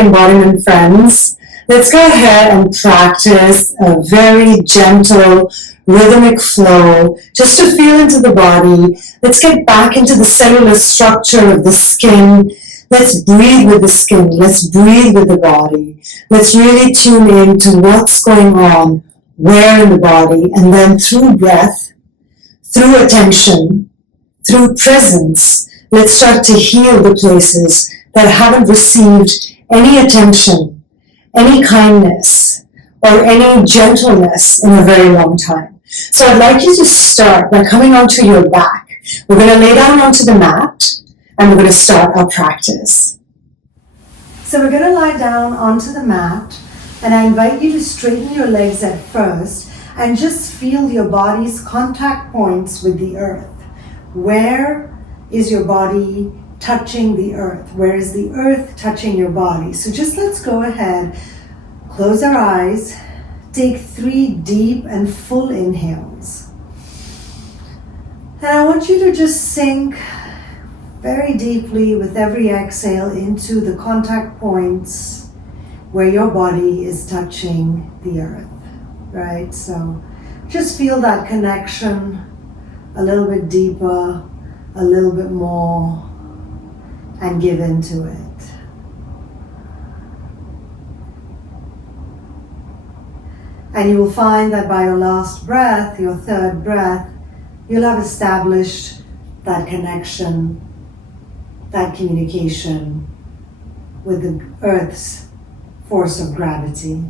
embodiment friends, let's go ahead and practice a very gentle rhythmic flow just to feel into the body. Let's get back into the cellular structure of the skin. Let's breathe with the skin. Let's breathe with the body. Let's really tune in to what's going on, where in the body, and then through breath, through attention, through presence, let's start to heal the places that haven't received any attention, any kindness, or any gentleness in a very long time. So I'd like you to start by coming onto your back. We're going to lay down onto the mat and we're going to start our practice. So we're going to lie down onto the mat, and I invite you to straighten your legs at first and just feel your body's contact points with the earth. Where is your body touching the earth? Where is the earth touching your body? So just let's go ahead, close our eyes, take 3 deep and full inhales. And I want you to just sink very deeply with every exhale into the contact points where your body is touching the earth, right? So just feel that connection a little bit deeper, a little bit more, and give into it. And you will find that by your last breath, your third breath, you'll have established that connection, that communication with the earth's force of gravity.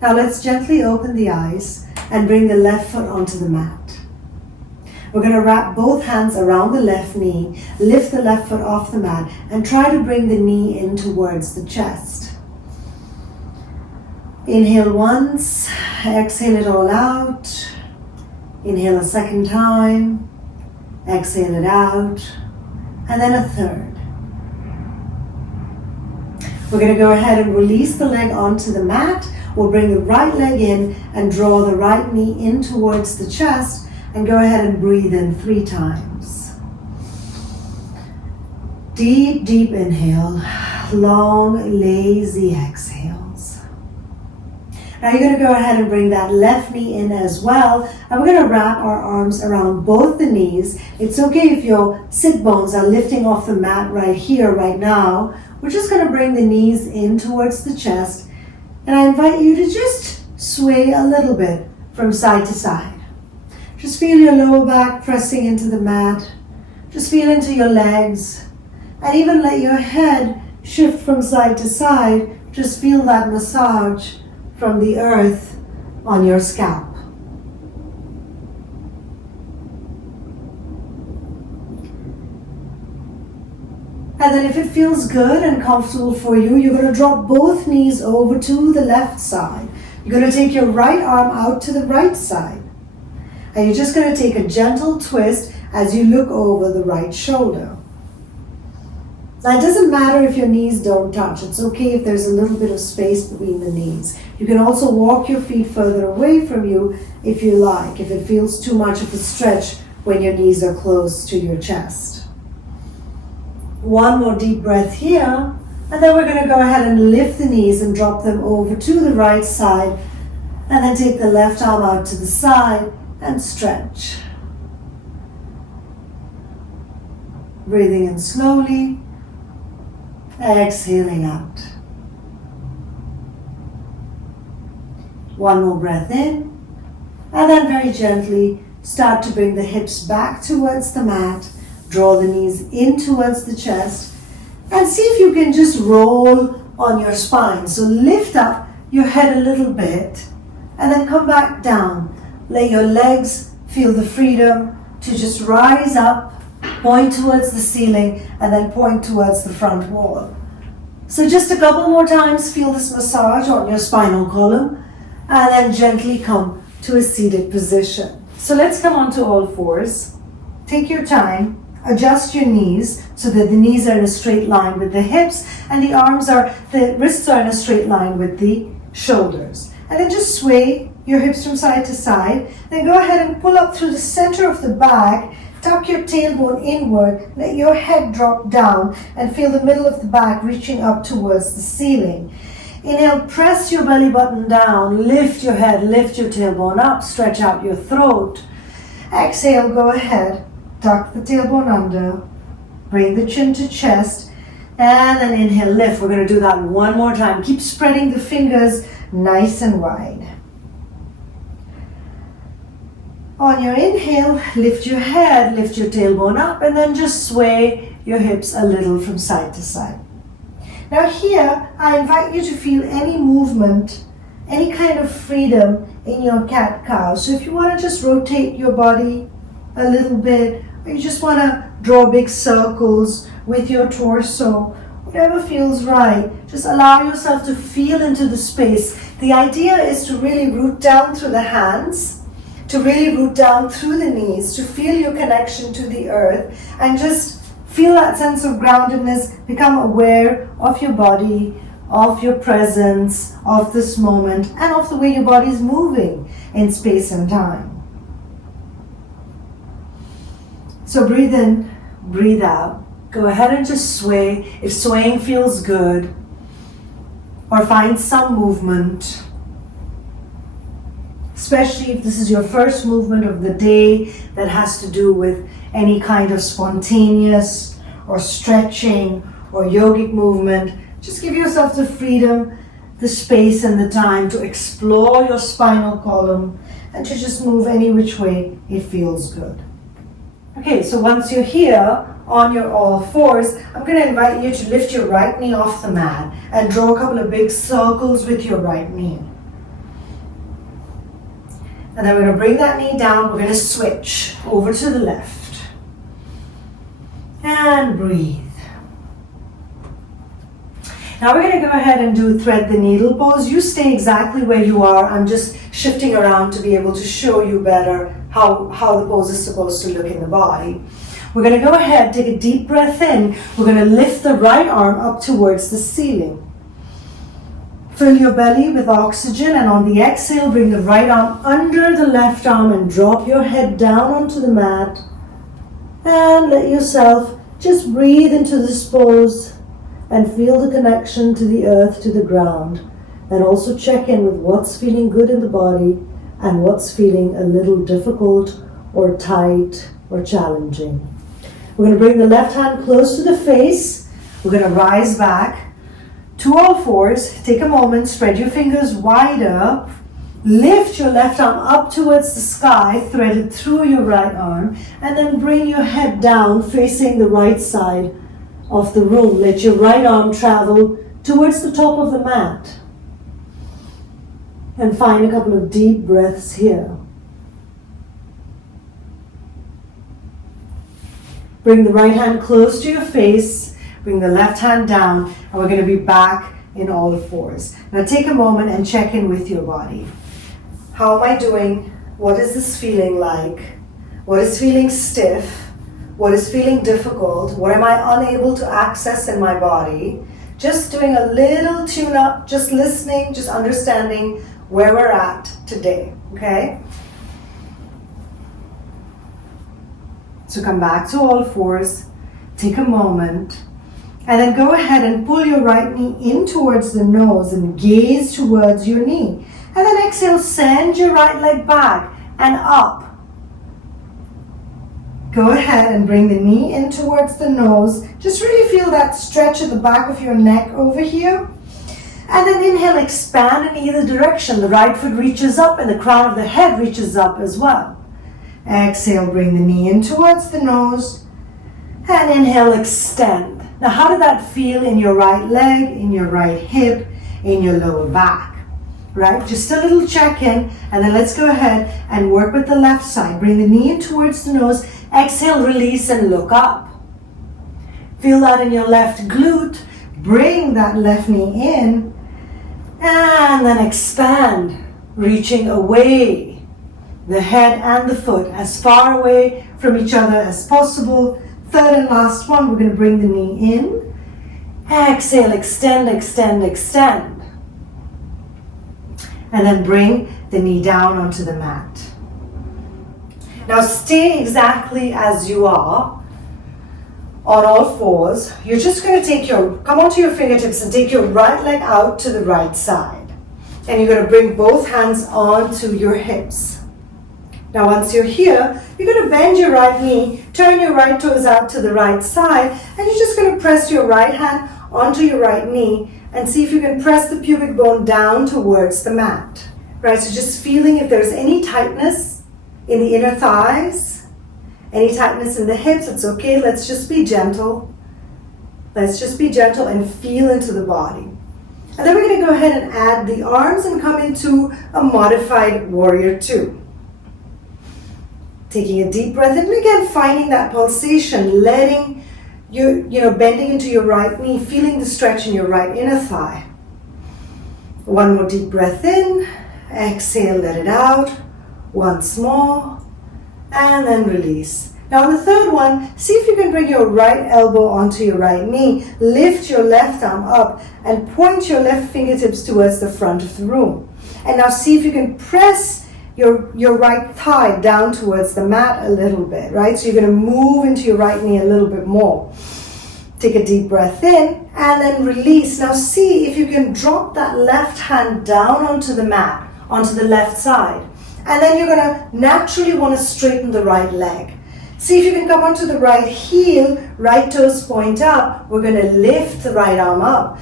Now let's gently open the eyes and bring the left foot onto the mat. We're going to wrap both hands around the left knee, lift the left foot off the mat, and try to bring the knee in towards the chest. Inhale once, exhale it all out. Inhale a second time, exhale it out, and then a third. We're going to go ahead and release the leg onto the mat. We'll bring the right leg in and draw the right knee in towards the chest, and go ahead and breathe in 3 times. Deep, deep inhale, long, lazy exhales. Now you're going to go ahead and bring that left knee in as well, and we're going to wrap our arms around both the knees. It's okay if your sit bones are lifting off the mat right here, right now. We're just going to bring the knees in towards the chest, and I invite you to just sway a little bit from side to side. Just feel your lower back pressing into the mat. Just feel into your legs, and even let your head shift from side to side. Just feel that massage from the earth on your scalp. And then if it feels good and comfortable for you, you're going to drop both knees over to the left side. You're going to take your right arm out to the right side. And you're just going to take a gentle twist as you look over the right shoulder. Now it doesn't matter if your knees don't touch. It's okay if there's a little bit of space between the knees. You can also walk your feet further away from you if you like, if it feels too much of a stretch when your knees are close to your chest. One more deep breath here, and then we're going to go ahead and lift the knees and drop them over to the right side, and then take the left arm out to the side and stretch. Breathing in slowly, exhaling out. One more breath in, and then very gently start to bring the hips back towards the mat, draw the knees in towards the chest, and see if you can just roll on your spine. So lift up your head a little bit, and then come back down. Let your legs feel the freedom to just rise up, point towards the ceiling, and then point towards the front wall. So just a couple more times, feel this massage on your spinal column, and then gently come to a seated position. So let's come onto all fours. Take your time, adjust your knees so that the knees are in a straight line with the hips, and the wrists are in a straight line with the shoulders. And then just sway your hips from side to side. Then go ahead and pull up through the center of the back Tuck your tailbone inward, let your head drop down, and feel the middle of the back reaching up towards the ceiling. Inhale, press your belly button down, lift your head, lift your tailbone up, stretch out your throat. Exhale, go ahead, tuck the tailbone under, bring the chin to chest, and then inhale, lift. We're going to do that one more time. Keep spreading the fingers nice and wide. On your inhale, lift your head, lift your tailbone up, and then just sway your hips a little from side to side. Now here, I invite you to feel any movement, any kind of freedom in your cat-cow. So if you want to just rotate your body a little bit, or you just want to draw big circles with your torso, whatever feels right, just allow yourself to feel into the space. The idea is to really root down through the hands, to really root down through the knees, to feel your connection to the earth, and just feel that sense of groundedness, become aware of your body, of your presence, of this moment, and of the way your body is moving in space and time. So breathe in, breathe out. Go ahead and just sway. If swaying feels good, or find some movement, especially if this is your first movement of the day that has to do with any kind of spontaneous or stretching or yogic movement. Just give yourself the freedom, the space and the time to explore your spinal column and to just move any which way it feels good. Okay, so once you're here on your all fours, I'm going to invite you to lift your right knee off the mat and draw a couple of big circles with your right knee. And then we're going to bring that knee down. We're going to switch over to the left. And breathe. Now we're going to go ahead and do thread the needle pose. You stay exactly where you are. I'm just shifting around to be able to show you better how the pose is supposed to look in the body. We're going to go ahead, take a deep breath in. We're going to lift the right arm up towards the ceiling. Fill your belly with oxygen, and on the exhale, bring the right arm under the left arm and drop your head down onto the mat. And let yourself just breathe into this pose and feel the connection to the earth, to the ground. And also check in with what's feeling good in the body and what's feeling a little difficult or tight or challenging. We're going to bring the left hand close to the face. We're going to rise back to all fours. Take a moment, spread your fingers wider. Lift your left arm up towards the sky, thread it through your right arm, and then bring your head down facing the right side of the room. Let your right arm travel towards the top of the mat. And find a couple of deep breaths here. Bring the right hand close to your face, bring the left hand down, and we're going to be back in all fours. Now take a moment and check in with your body. How am I doing? What is this feeling like? What is feeling stiff? What is feeling difficult? What am I unable to access in my body? Just doing a little tune-up, just listening, just understanding where we're at today, okay? So come back to all fours, take a moment, and then go ahead and pull your right knee in towards the nose and gaze towards your knee. And then exhale, send your right leg back and up. Go ahead and bring the knee in towards the nose. Just really feel that stretch at the back of your neck over here. And then inhale, expand in either direction. The right foot reaches up and the crown of the head reaches up as well. Exhale, bring the knee in towards the nose. And inhale, extend. Now, how did that feel in your right leg, in your right hip, in your lower back? Right? Just a little check-in, and then let's go ahead and work with the left side. Bring the knee in towards the nose. Exhale, release, and look up. Feel that in your left glute. Bring that left knee in, and then expand, reaching away. The head and the foot as far away from each other as possible. Third and last one, we're going to bring the knee in. Exhale, extend, extend, extend. And then bring the knee down onto the mat. Now stay exactly as you are on all fours. You're just going to come onto your fingertips and take your right leg out to the right side. And you're going to bring both hands onto your hips. Now once you're here, you're going to bend your right knee, turn your right toes out to the right side, and you're just going to press your right hand onto your right knee and see if you can press the pubic bone down towards the mat. Right, so just feeling if there's any tightness in the inner thighs, any tightness in the hips, it's okay. Let's just be gentle. Let's just be gentle and feel into the body. And then we're going to go ahead and add the arms and come into a modified warrior two. Taking a deep breath in, and again finding that pulsation, letting bending into your right knee, feeling the stretch in your right inner thigh. One more deep breath in, exhale, let it out. Once more, and then release. Now on the third one, see if you can bring your right elbow onto your right knee, lift your left arm up, and point your left fingertips towards the front of the room. And now see if you can press your right thigh down towards the mat a little bit, right? So you're going to move into your right knee a little bit more. Take a deep breath in and then release. Now see if you can drop that left hand down onto the mat, onto the left side. And then you're going to naturally want to straighten the right leg. See if you can come onto the right heel, right toes point up. We're going to lift the right arm up.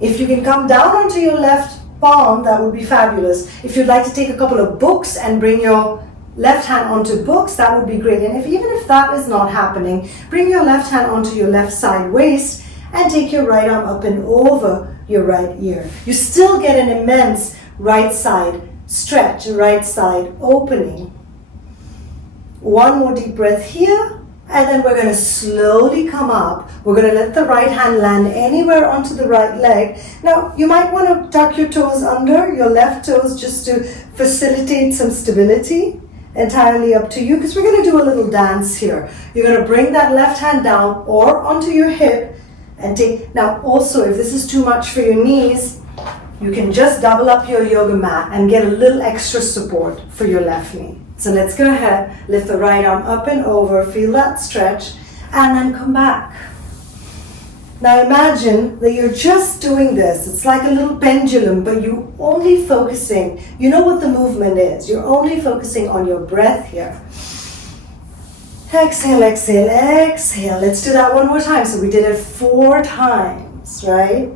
If you can come down onto your left palm, that would be fabulous. If you'd like to take a couple of books and bring your left hand onto books, that would be great. And even if that is not happening, bring your left hand onto your left side waist and take your right arm up and over your right ear. You still get an immense right side stretch, right side opening. One more deep breath here, and then we're going to slowly come up. We're going to let the right hand land anywhere onto the right leg. Now, you might want to tuck your toes under, your left toes, just to facilitate some stability. Entirely up to you, because we're going to do a little dance here. You're going to bring that left hand down or onto your hip and take. Now, also, if this is too much for your knees, you can just double up your yoga mat and get a little extra support for your left knee. So let's go ahead, lift the right arm up and over, feel that stretch, and then come back. Now imagine that you're just doing this. It's like a little pendulum, but you're only focusing, you know what the movement is. You're only focusing on your breath here. Exhale, exhale, exhale. Let's do that one more time. So we did it 4 times, right?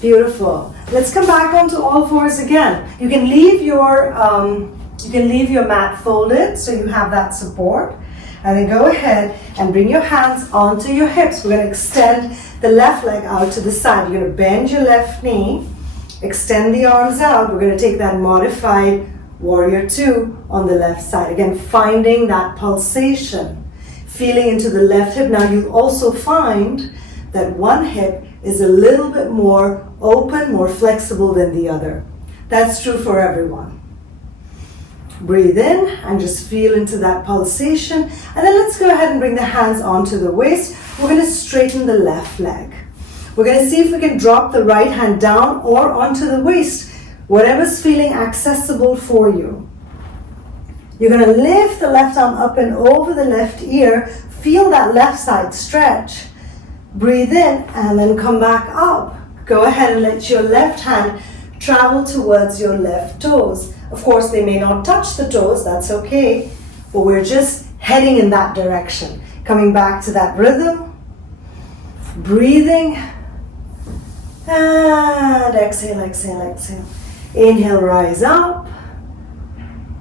Beautiful. Let's come back onto all fours again. You can leave your mat folded so you have that support. And then go ahead and bring your hands onto your hips. We're going to extend the left leg out to the side. You're going to bend your left knee, extend the arms out. We're going to take that modified warrior two on the left side. Again, finding that pulsation, feeling into the left hip. Now you'll also find that one hip is a little bit more open, more flexible than the other. That's true for everyone. Breathe in and just feel into that pulsation. And then let's go ahead and bring the hands onto the waist. We're going to straighten the left leg. We're going to see if we can drop the right hand down or onto the waist, whatever's feeling accessible for you. You're going to lift the left arm up and over the left ear. Feel that left side stretch. Breathe in and then come back up. Go ahead and let your left hand travel towards your left toes. Of course, they may not touch the toes, that's okay, but we're just heading in that direction. Coming back to that rhythm, breathing, and exhale, exhale, exhale. Inhale, rise up,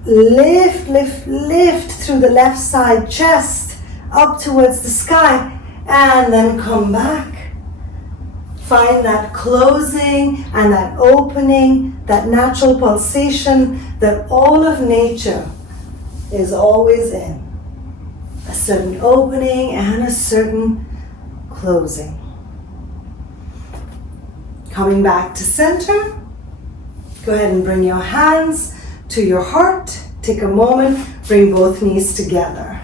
lift, lift, lift through the left side chest, up towards the sky, and then come back. Find that closing and that opening, that natural pulsation that all of nature is always in. A certain opening and a certain closing. Coming back to center. Go ahead and bring your hands to your heart. Take a moment, bring both knees together.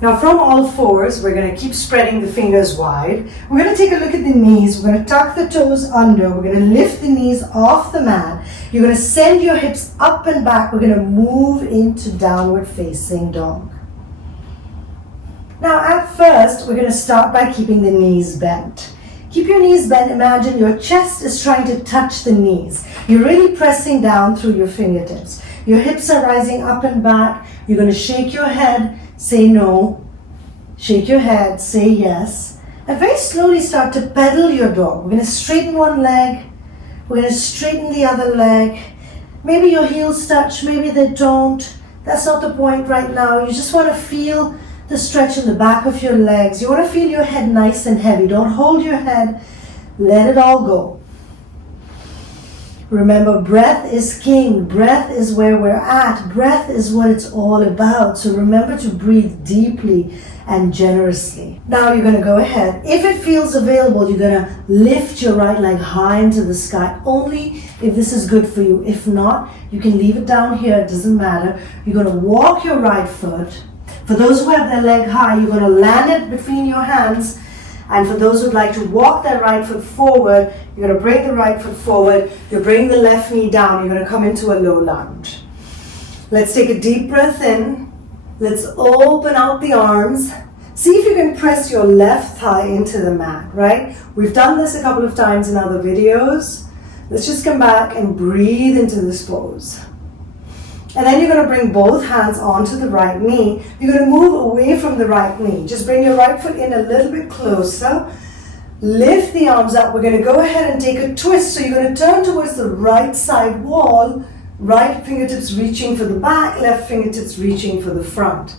Now from all fours, we're going to keep spreading the fingers wide. We're going to take a look at the knees. We're going to tuck the toes under. We're going to lift the knees off the mat. You're going to send your hips up and back. We're going to move into downward facing dog. Now at first, we're going to start by keeping the knees bent. Keep your knees bent. Imagine your chest is trying to touch the knees. You're really pressing down through your fingertips. Your hips are rising up and back. You're going to shake your head, say no. Shake your head, say yes. And very slowly start to pedal your dog. We're going to straighten one leg. We're going to straighten the other leg. Maybe your heels touch, maybe they don't. That's not the point right now. You just want to feel the stretch in the back of your legs. You want to feel your head nice and heavy. Don't hold your head. Let it all go. Remember, breath is king. Breath is where we're at. Breath is what it's all about. So remember to breathe deeply and generously. Now you're going to go ahead. If it feels available, you're going to lift your right leg high into the sky. Only if this is good for you. If not, you can leave it down here. It doesn't matter. You're going to walk your right foot. For those who have their leg high, you're going to land it between your hands. And for those who'd like to walk their right foot forward, you're going to bring the right foot forward. You're bringing the left knee down. You're going to come into a low lunge. Let's take a deep breath in. Let's open out the arms. See if you can press your left thigh into the mat, right? We've done this a couple of times in other videos. Let's just come back and breathe into this pose. And then you're going to bring both hands onto the right knee. You're going to move away from the right knee. Just bring your right foot in a little bit closer. Lift the arms up. We're going to go ahead and take a twist. So you're going to turn towards the right side wall. Right fingertips reaching for the back. Left fingertips reaching for the front.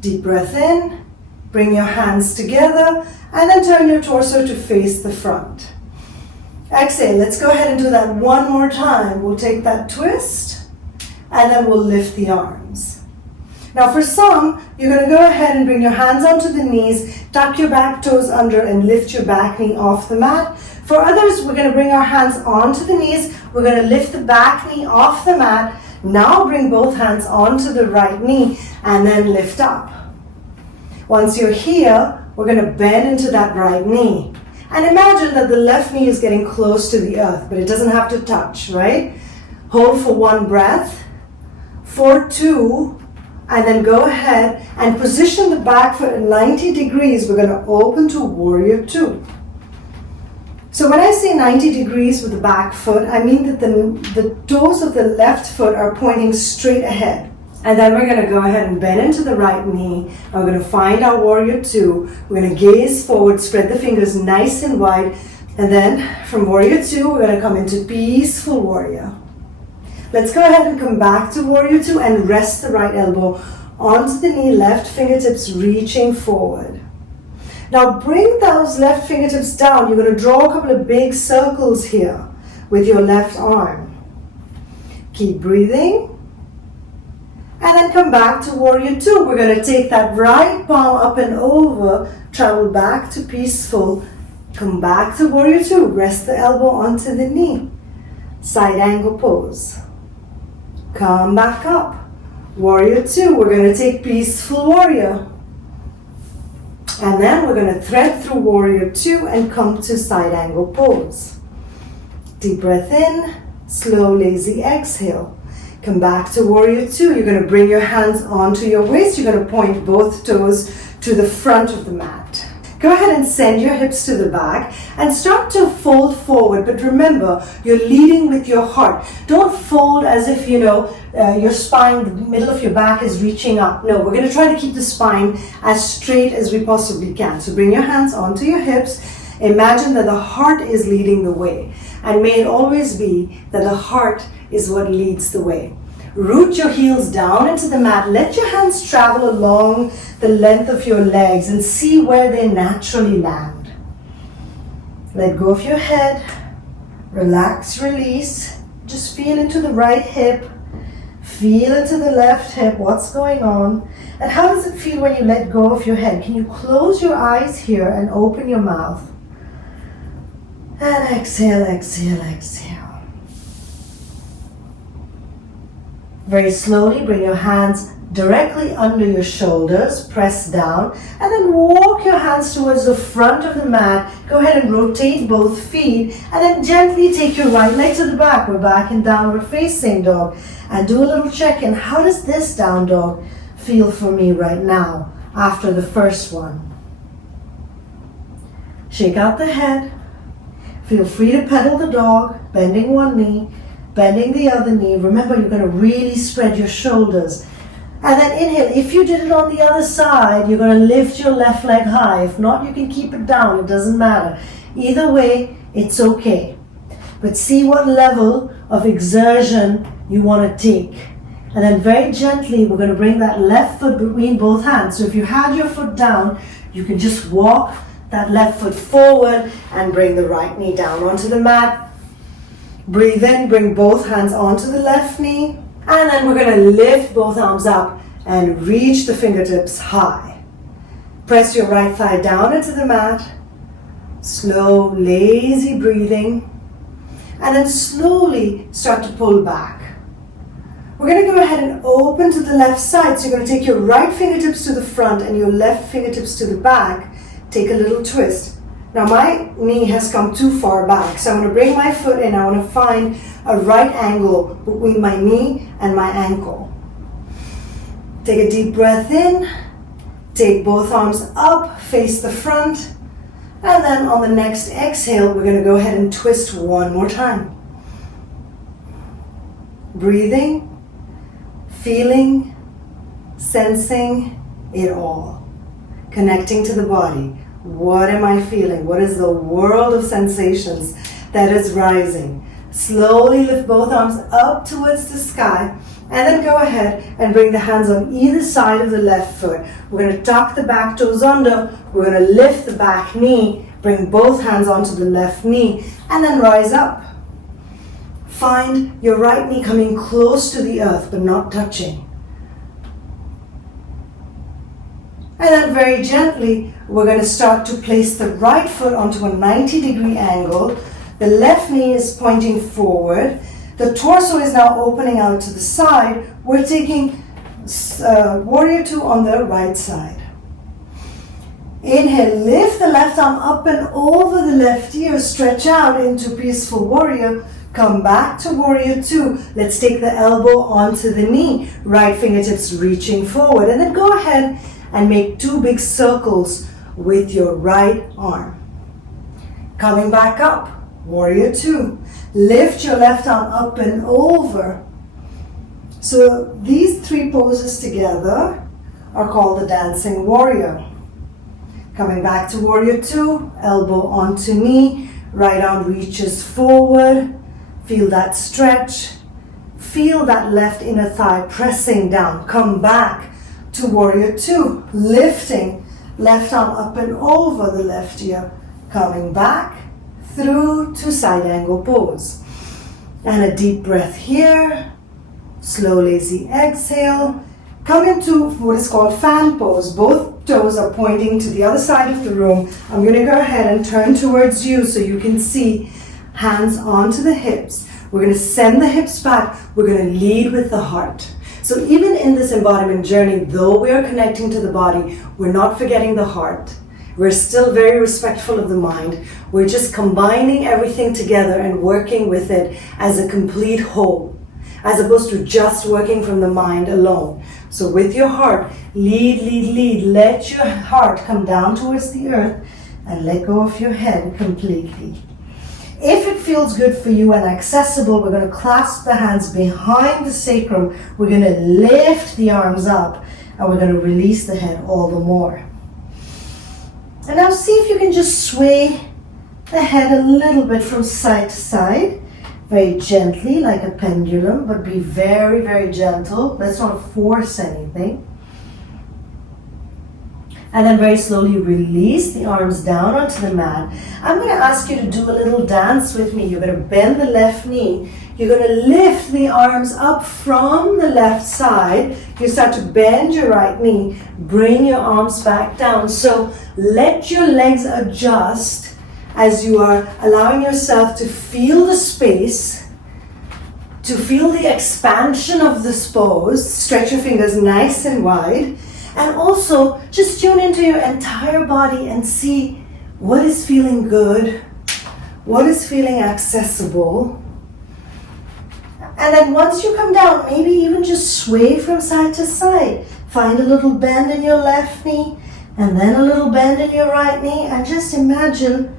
Deep breath in. Bring your hands together. And then turn your torso to face the front. Exhale. Let's go ahead and do that one more time. We'll take that twist. And then we'll lift the arms. Now for some, you're going to go ahead and bring your hands onto the knees, tuck your back toes under and lift your back knee off the mat. For others, we're going to bring our hands onto the knees. We're going to lift the back knee off the mat. Now bring both hands onto the right knee and then lift up. Once you're here, we're going to bend into that right knee. And imagine that the left knee is getting close to the earth, but it doesn't have to touch, right? Hold for one breath. For two, and then go ahead and position the back foot at 90 degrees. We're going to open to warrior two. So when I say 90 degrees with the back foot, I mean that the toes of the left foot are pointing straight ahead. And then we're going to go ahead and bend into the right knee. And we're going to find our warrior two. We're going to gaze forward, spread the fingers nice and wide. And then from warrior two, we're going to come into peaceful warrior. Let's go ahead and come back to warrior two and rest the right elbow onto the knee, left fingertips reaching forward. Now bring those left fingertips down. You're going to draw a couple of big circles here with your left arm. Keep breathing. And then come back to warrior two. We're going to take that right palm up and over, travel back to peaceful, come back to warrior two, rest the elbow onto the knee. Side angle pose. Come back up. Warrior two. We're going to take peaceful warrior. And then we're going to thread through warrior two and come to side angle pose. Deep breath in. Slow, lazy exhale. Come back to warrior two. You're going to bring your hands onto your waist. You're going to point both toes to the front of the mat. Go ahead and send your hips to the back and start to fold forward. But remember, you're leading with your heart. Don't fold as if, your spine, the middle of your back is reaching up. No, we're going to try to keep the spine as straight as we possibly can. So bring your hands onto your hips. Imagine that the heart is leading the way. And may it always be that the heart is what leads the way. Root your heels down into the mat. Let your hands travel along the length of your legs and see where they naturally land. Let go of your head. Relax, release. Just feel into the right hip. Feel into the left hip. What's going on? And how does it feel when you let go of your head? Can you close your eyes here and open your mouth? And exhale, exhale, exhale. Very slowly bring your hands directly under your shoulders, press down, and then walk your hands towards the front of the mat. Go ahead and rotate both feet, and then gently take your right leg to the back. We're back in downward facing dog. And do a little check-in. How does this down dog feel for me right now after the first one? Shake out the head. Feel free to pedal the dog, bending one knee, bending the other knee. Remember, you're going to really spread your shoulders. And then inhale. If you did it on the other side, you're going to lift your left leg high. If not, you can keep it down. It doesn't matter. Either way, it's okay. But see what level of exertion you want to take. And then very gently, we're going to bring that left foot between both hands. So if you had your foot down, you can just walk that left foot forward and bring the right knee down onto the mat. Breathe in, bring both hands onto the left knee. And then we're going to lift both arms up and reach the fingertips high. Press your right thigh down into the mat. Slow, lazy breathing. And then slowly start to pull back. We're going to go ahead and open to the left side. So you're going to take your right fingertips to the front and your left fingertips to the back. Take a little twist. Now my knee has come too far back, so I'm going to bring my foot in. I want to find a right angle between my knee and my ankle. Take a deep breath in. Take both arms up, face the front. And then on the next exhale, we're going to go ahead and twist one more time. Breathing, feeling, sensing it all. Connecting to the body. What am I feeling? What is the world of sensations that is rising? Slowly lift both arms up towards the sky, and then go ahead and bring the hands on either side of the left foot. We're going to tuck the back toes under. We're going to lift the back knee, bring both hands onto the left knee, and then rise up. Find your right knee coming close to the earth, but not touching. And then very gently, we're going to start to place the right foot onto a 90-degree angle. The left knee is pointing forward. The torso is now opening out to the side. We're taking Warrior Two on the right side. Inhale, lift the left arm up and over the left ear. Stretch out into Peaceful Warrior. Come back to Warrior Two. Let's take the elbow onto the knee. Right fingertips reaching forward. And then go ahead and make two big circles with your right arm. Coming back up, Warrior Two. Lift your left arm up and over. So these three poses together are called the Dancing Warrior. Coming back to Warrior Two, elbow onto knee, right arm reaches forward. Feel that stretch. Feel that left inner thigh pressing down. Come back to Warrior Two, lifting left arm up and over the left ear, coming back through to side angle pose. And a deep breath here, slow lazy exhale, come into what is called fan pose. Both toes are pointing to the other side of the room. I'm going to go ahead and turn towards you so you can see hands onto the hips. We're going to send the hips back. We're going to lead with the heart. So even in this embodiment journey, though we are connecting to the body, we're not forgetting the heart. We're still very respectful of the mind. We're just combining everything together and working with it as a complete whole, as opposed to just working from the mind alone. So with your heart, lead, lead, lead. Let your heart come down towards the earth and let go of your head completely. If it feels good for you and accessible, we're going to clasp the hands behind the sacrum. We're going to lift the arms up and we're going to release the head all the more. And now see if you can just sway the head a little bit from side to side. Very gently, like a pendulum, but be very, very gentle. Let's not force anything. And then very slowly release the arms down onto the mat. I'm going to ask you to do a little dance with me. You're going to bend the left knee. You're going to lift the arms up from the left side. You start to bend your right knee. Bring your arms back down. So let your legs adjust as you are allowing yourself to feel the space to feel the expansion of this pose. Stretch your fingers nice and wide. And also just tune into your entire body and see what is feeling good, what is feeling accessible. And then once you come down, maybe even just sway from side to side. Find a little bend in your left knee and then a little bend in your right knee, and just imagine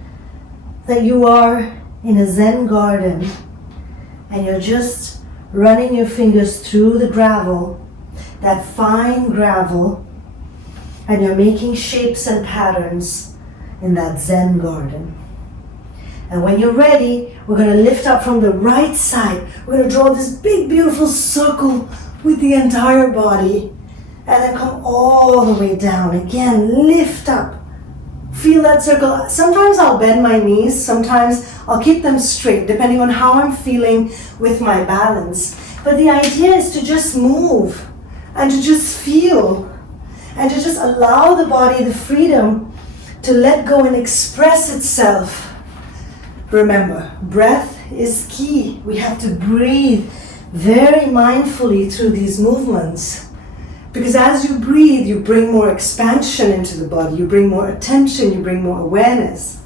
that you are in a Zen garden and you're just running your fingers through the gravel, that fine gravel, and you're making shapes and patterns in that Zen garden. And when you're ready, we're going to lift up from the right side. We're going to draw this big, beautiful circle with the entire body. And then come all the way down. Again, lift up. Feel that circle. Sometimes I'll bend my knees. Sometimes I'll keep them straight, depending on how I'm feeling with my balance. But the idea is to just move and to just feel and to just allow the body the freedom to let go and express itself. Remember, breath is key. We have to breathe very mindfully through these movements. Because as you breathe, you bring more expansion into the body, you bring more attention, you bring more awareness.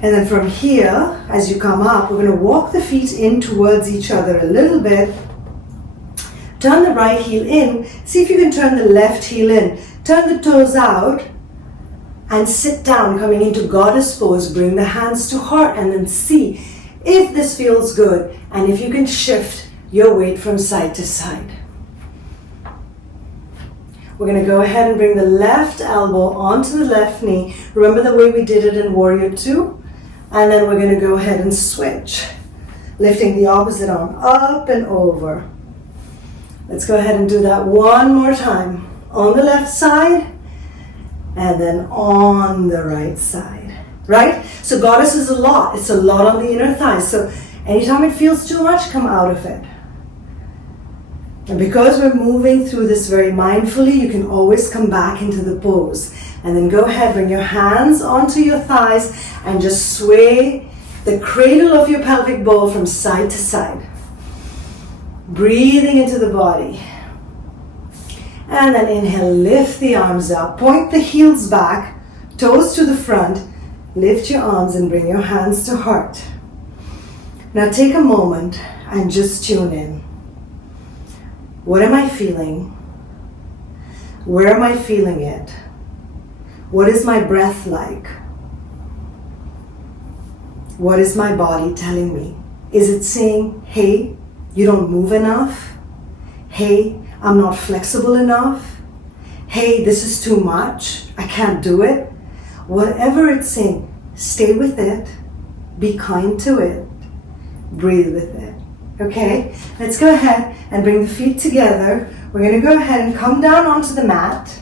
And then from here, as you come up, we're going to walk the feet in towards each other a little bit. Turn the right heel in. See if you can turn the left heel in. Turn the toes out and sit down, coming into goddess pose. Bring the hands to heart and then see if this feels good and if you can shift your weight from side to side. We're going to go ahead and bring the left elbow onto the left knee. Remember the way we did it in Warrior 2? And then we're going to go ahead and switch. Lifting the opposite arm up and over. Let's go ahead and do that one more time. On the left side and then on the right side. Right? So goddess is a lot. It's a lot on the inner thighs. So anytime it feels too much, come out of it. And because we're moving through this very mindfully, you can always come back into the pose. And then go ahead, bring your hands onto your thighs and just sway the cradle of your pelvic bowl from side to side. Breathing into the body. And then inhale, lift the arms up, point the heels back, toes to the front, lift your arms and bring your hands to heart. Now take a moment and just tune in. What am I feeling? Where am I feeling it? What is my breath like? What is my body telling me? Is it saying, hey, you don't move enough? Hey, I'm not flexible enough? Hey, this is too much. I can't do it. Whatever it's saying, stay with it. Be kind to it. Breathe with it. Okay, let's go ahead and bring the feet together. We're going to go ahead and come down onto the mat.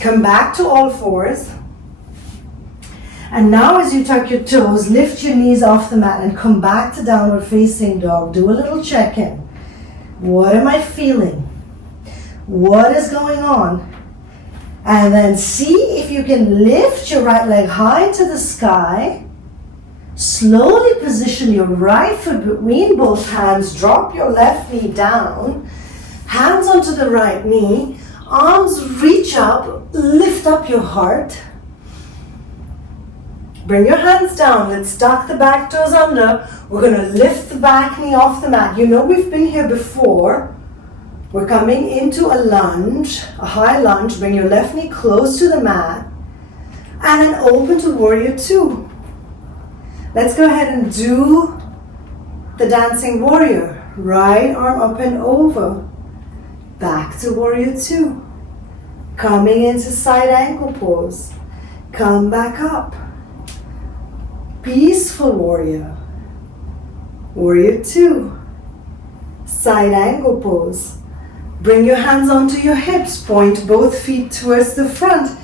Come back to all fours. And now as you tuck your toes, lift your knees off the mat and come back to downward facing dog. Do a little check-in. What am I feeling? What is going on? And then see if you can lift your right leg high to the sky. Slowly position your right foot between both hands. Drop your left knee down. Hands onto the right knee. Arms reach up. Lift up your heart. Bring your hands down. Let's tuck the back toes under. We're going to lift the back knee off the mat. You know we've been here before. We're coming into a lunge, a high lunge. Bring your left knee close to the mat. And then open to Warrior 2. Let's go ahead and do the dancing warrior. Right arm up and over. Back to Warrior 2. Coming into side ankle pose. Come back up. Peaceful warrior. Warrior 2. Side angle pose. Bring your hands onto your hips. Point both feet towards the front.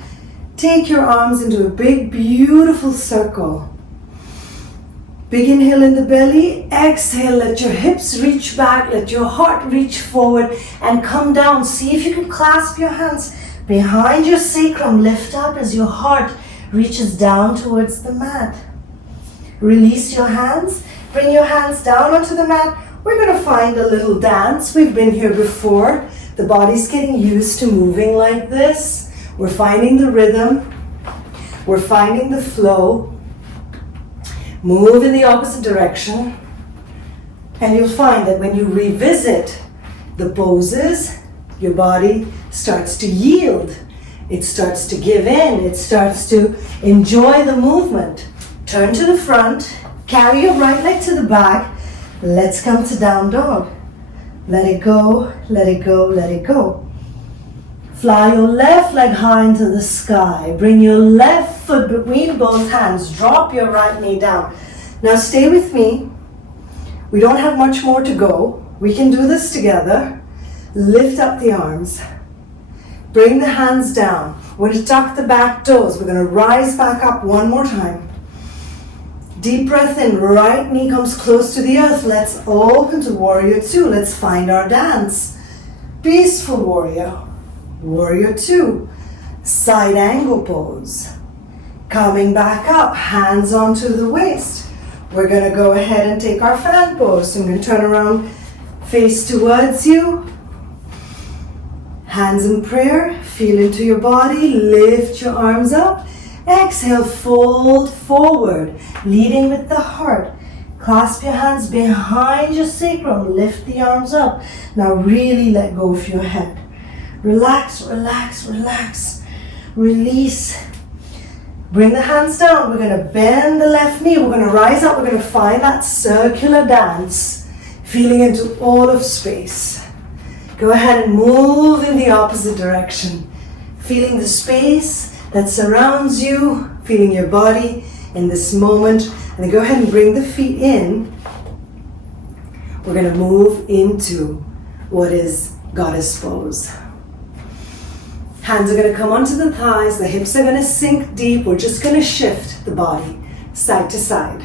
Take your arms into a big, beautiful circle. Big inhale in the belly. Exhale, let your hips reach back. Let your heart reach forward and come down. See if you can clasp your hands behind your sacrum. Lift up as your heart reaches down towards the mat. Release your hands Bring your hands down onto the mat. We're going to find a little dance. We've been here before. The body's getting used to moving like this. We're finding the rhythm. We're finding the flow. Move in the opposite direction. And you'll find that when you revisit the poses, your body starts to yield. It starts to give in. It starts to enjoy the movement. Turn to the front. Carry your right leg to the back. Let's come to down dog. Let it go, let it go, let it go. Fly your left leg high into the sky. Bring your left foot between both hands. Drop your right knee down. Now stay with me. We don't have much more to go. We can do this together. Lift up the arms. Bring the hands down. We're going to tuck the back toes. We're going to rise back up one more time. Deep breath in. Right knee comes close to the earth. Let's open to warrior two. Let's find our dance. Peaceful warrior. Warrior two. Side angle pose. Coming back up. Hands onto the waist. We're going to go ahead and take our fan pose. So I'm going to turn around, face towards you. Hands in prayer. Feel into your body. Lift your arms up. Exhale, fold forward, leading with the heart. Clasp your hands behind your sacrum. Lift the arms up. Now really let go of your head. Relax, relax, relax. Release. Bring the hands down. We're going to bend the left knee. We're going to rise up. We're going to find that circular dance. Feeling into all of space. Go ahead and move in the opposite direction. Feeling the space that surrounds you. Feeling your body in this moment. And then go ahead and bring the feet in. We're going to move into what is goddess pose. Hands are going to come onto the thighs. The hips are going to sink deep. We're just going to shift the body side to side.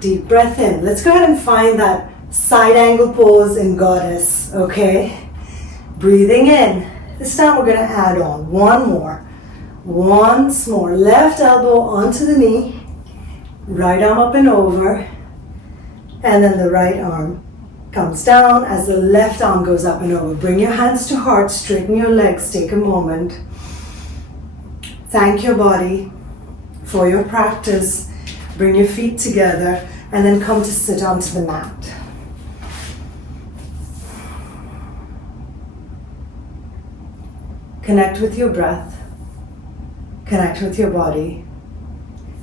Deep breath in. Let's go ahead and find that side angle pose in goddess. Okay? Breathing in. This time we're going to add on one more. Once more. Left elbow onto the knee. Right arm up and over. And then the right arm comes down as the left arm goes up and over. Bring your hands to heart, straighten your legs, take a moment. Thank your body for your practice. Bring your feet together and then come to sit onto the mat. Connect with your breath. Connect with your body.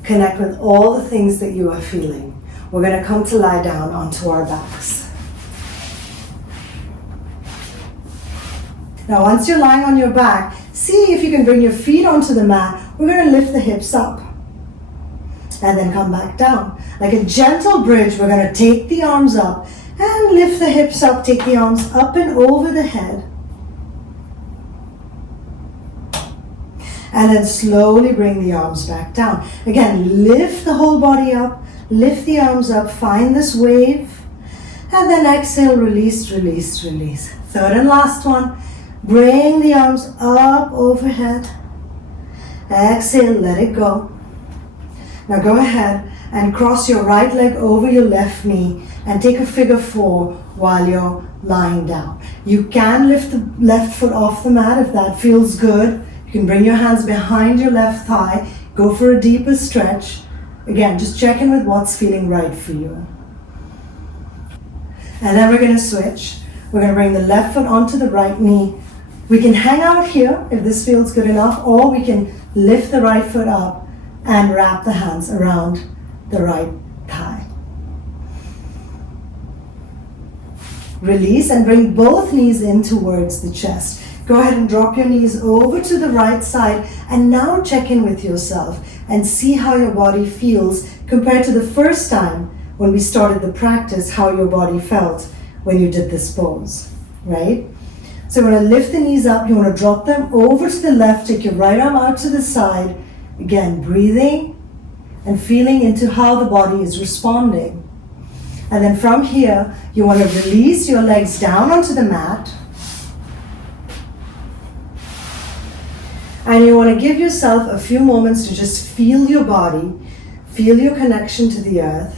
Connect with all the things that you are feeling. We're going to come to lie down onto our backs. Now, once you're lying on your back, see if you can bring your feet onto the mat. We're going to lift the hips up and then come back down. Like a gentle bridge, we're going to take the arms up and lift the hips up. Take the arms up and over the head. And then slowly bring the arms back down. Again, lift the whole body up. Lift the arms up. Find this wave. And then exhale, release, release, release. Third and last one. Bring the arms up overhead. Exhale, let it go. Now go ahead and cross your right leg over your left knee and take a figure 4 while you're lying down. You can lift the left foot off the mat if that feels good. You can bring your hands behind your left thigh. Go for a deeper stretch. Again, just check in with what's feeling right for you. And then we're going to switch. We're going to bring the left foot onto the right knee. We can hang out here if this feels good enough, or we can lift the right foot up and wrap the hands around the right thigh. Release and bring both knees in towards the chest. Go ahead and drop your knees over to the right side and now check in with yourself and see how your body feels compared to the first time when we started the practice, how your body felt when you did this pose, right? So you want to lift the knees up, you want to drop them over to the left, take your right arm out to the side. Again, breathing and feeling into how the body is responding. And then from here, you want to release your legs down onto the mat. And you want to give yourself a few moments to just feel your body, feel your connection to the earth.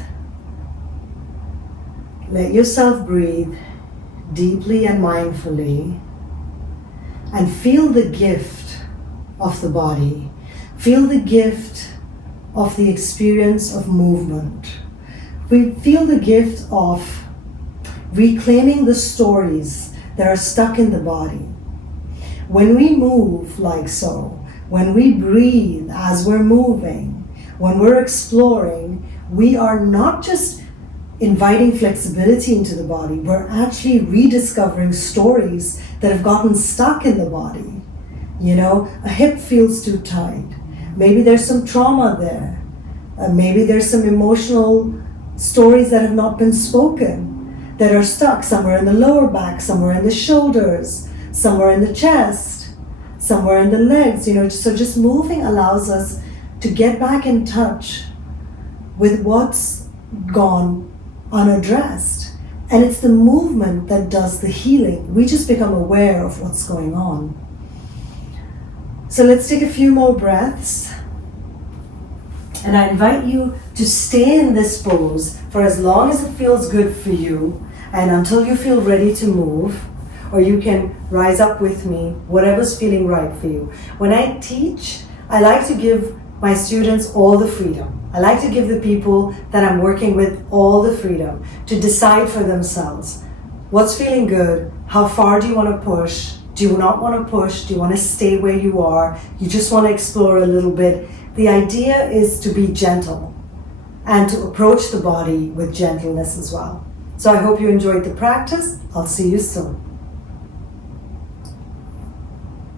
Let yourself breathe deeply and mindfully and feel the gift of the body. Feel the gift of the experience of movement. We feel the gift of reclaiming the stories that are stuck in the body. When we move like so, when we breathe as we're moving, when we're exploring, we are not just inviting flexibility into the body, we're actually rediscovering stories that have gotten stuck in the body. You know, a hip feels too tight. Maybe there's some trauma there. Maybe there's some emotional stories that have not been spoken, that are stuck somewhere in the lower back, somewhere in the shoulders, somewhere in the chest, somewhere in the legs. You know, so just moving allows us to get back in touch with what's gone unaddressed. And it's the movement that does the healing. We just become aware of what's going on. So let's take a few more breaths. And I invite you to stay in this pose for as long as it feels good for you and until you feel ready to move, or you can rise up with me, whatever's feeling right for you. When I teach, I like to give my students all the freedom. I like to give the people that I'm working with all the freedom to decide for themselves what's feeling good, how far do you want to push, do you not want to push, do you want to stay where you are, you just want to explore a little bit. The idea is to be gentle and to approach the body with gentleness as well. So I hope you enjoyed the practice. I'll see you soon.